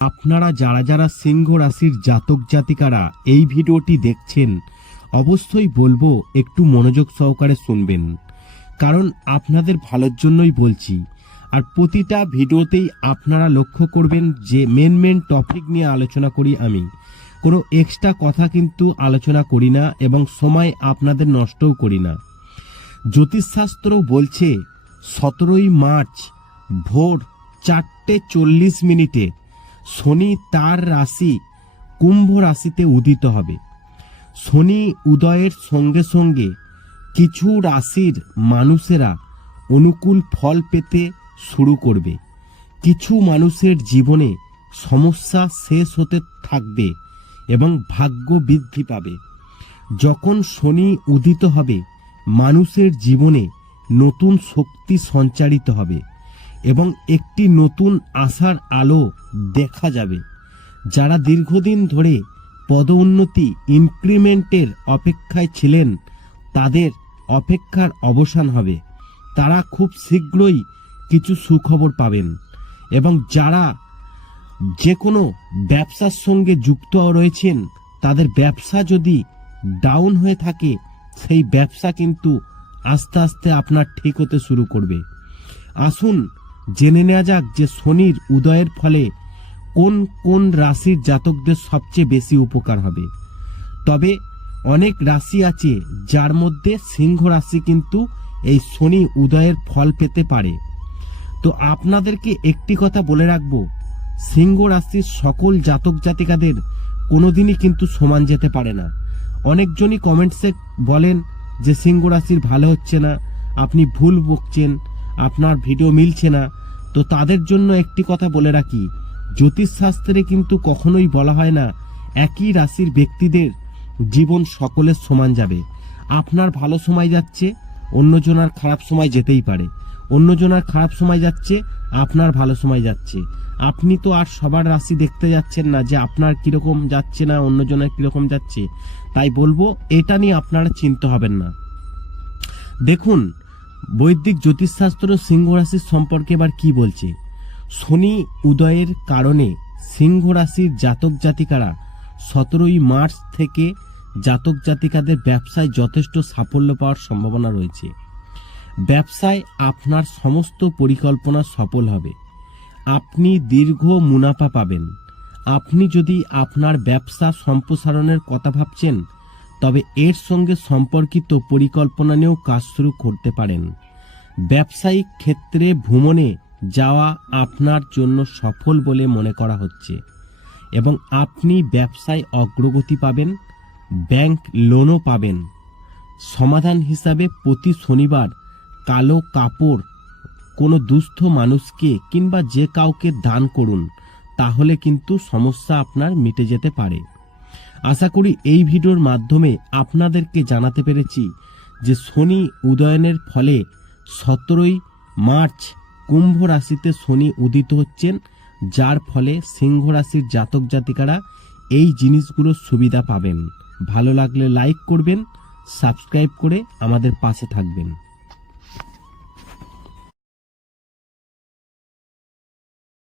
আপনারা যারা যারা সিংহ রাশির জাতক জাতিকারা এই ভিডিওটি দেখছেন, অবশ্যই বলব একটু মনোযোগ সহকারে শুনবেন। কারণ আপনাদের ভালোর জন্যই বলছি। আর প্রতিটা ভিডিওতেই আপনারা লক্ষ্য করবেন যে মেন মেন টপিক নিয়ে আলোচনা করি আমি। কোনো এক্সট্রা কথা কিন্তু আলোচনা করি না এবং সময় আপনাদের নষ্টও করি না। জ্যোতিষশাস্ত্র বলছে, সতেরোই মার্চ ভোর চারটে চল্লিশ মিনিটে শনি তার রাশি কুম্ভ রাশিতে উদিত হবে। শনি উদয়ের সঙ্গে সঙ্গে কিছু রাশির মানুষেরা অনুকূল ফল পেতে শুরু করবে। কিছু মানুষের জীবনে সমস্যা শেষ হতে থাকবে এবং ভাগ্য বৃদ্ধি পাবে। যখন শনি উদিত হবে, মানুষের জীবনে নতুন শক্তি সঞ্চারিত হবে। এবং একটি নতুন আশার আলো দেখা যাবে, যারা দীর্ঘদিন ধরে পদোন্নতি ইনক্রিমেন্টের অপেক্ষায় ছিলেন, তাদের অপেক্ষার অবসান হবে। তারা খুব শীঘ্রই কিছু সুখবর পাবেন এবং যারা যে কোনো ব্যবসার সঙ্গে যুক্ত রয়েছেন, তাদের ব্যবসা যদি ডাউন হয়ে থাকে, সেই ব্যবসা কিন্তু আস্তে আস্তে আপনার ঠিক হতে শুরু করবে। আসুন জেনে নেওয়া যাক যে শনির উদয়ের ফলে কোন কোন রাশির জাতকদের সবচেয়ে বেশি উপকার হবে। তবে অনেক রাশি আছে যার মধ্যে সিংহ রাশি কিন্তু এই শনি উদয়ের ফল পেতে পারে। তো আপনাদেরকে একটি কথা বলে রাখব, সিংহ রাশির সকল জাতক জাতিকাদের কোনোদিনই কিন্তু সমান যেতে পারে না। অনেকজনই কমেন্টসে বলেন যে সিংহ রাশির ভালো হচ্ছে না, আপনি ভুল বকছেন, আপনার ভিডিও মিলছে না তো তাদের জন্য একটি কথা বলে রাখি, জ্যোতিষশাস্ত্রে কিন্তু কখনোই বলা হয় না, একই রাশির ব্যক্তিদের জীবন সকলের সমান যাবে। আপনার ভালো সময় যাচ্ছে, অন্যজনার খারাপ সময় যেতেই পারে। অন্যজনার খারাপ সময় যাচ্ছে, আপনার ভালো সময় যাচ্ছে। আপনি তো আর সবার রাশি দেখতে যাচ্ছেন না যে আপনার কীরকম যাচ্ছে না, অন্যজনের কীরকম যাচ্ছে। তাই বলব, এটা নিয়ে আপনারা চিন্তা হবেন না। দেখুন বৈদিক জ্যোতিষশাস্ত্র সিংহ রাশির সম্পর্কে এবার কি বলছে? শনি উদয়ের কারণে সিংহ রাশির জাতক জাতিকারা সতেরোই মার্চ থেকে জাতক জাতিকাদের ব্যবসায় যথেষ্ট সাফল্য পাওয়ার সম্ভাবনা রয়েছে। ব্যবসায় আপনার সমস্ত পরিকল্পনা সফল হবে। আপনি দীর্ঘ মুনাফা পাবেন। আপনি যদি আপনার ব্যবসা সম্প্রসারণের কথা ভাবছেন তবে এর সঙ্গে সম্পর্কিত পরিকল্পনা নিয়েও কাজ শুরু করতে পারেন। ব্যবসায়িক ক্ষেত্রে ভ্রমণে যাওয়া আপনার জন্য সফল বলে মনে করা হচ্ছে এবং আপনি ব্যবসায় অগ্রগতি পাবেন, ব্যাংক লোনও পাবেন। সমাধান হিসাবে প্রতি শনিবার কালো কাপড় কোনো দুস্থ মানুষকে কিংবা যে কাউকে দান করুন, তাহলে কিন্তু সমস্যা আপনার মিটে যেতে পারে। আশা করি এই ভিডিওর মাধ্যমে আপনাদেরকে জানাতে পেরেছি যে শনি উদয়নের ফলে সতেরোই মার্চ কুম্ভ রাশিতে শনি উদিত হচ্ছেন, যার ফলে সিংহ রাশির জাতক জাতিকারা এই জিনিসগুলোর সুবিধা পাবেন। ভালো লাগলে লাইক করবেন সাবস্ক্রাইব করে আমাদের পাশে থাকবেন।